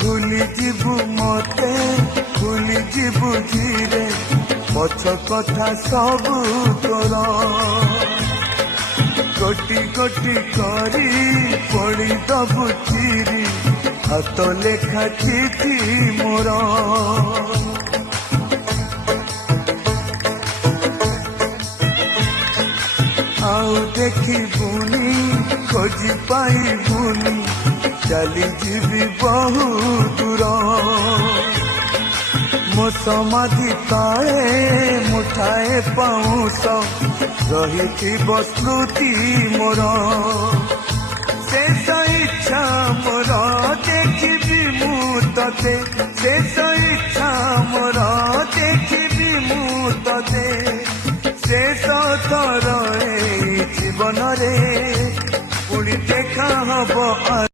भूली जीवु मते भूली जीवु धीरे पछ कथा सब तोर गोटी गोटी करी पड़ी दबु चिरी हाथ लेखा चिठी मोर आउ देखी बुनी खोजी पाई बुनी चली जीवी बहु दूर मो समाधि ताए मुठाए पाऊस रही स्मृति मोर शेष इच्छा मोर देखी मु ते शेष इच्छा मोर देखी मु ते शेष थर जीवन रे पुणी देखा हब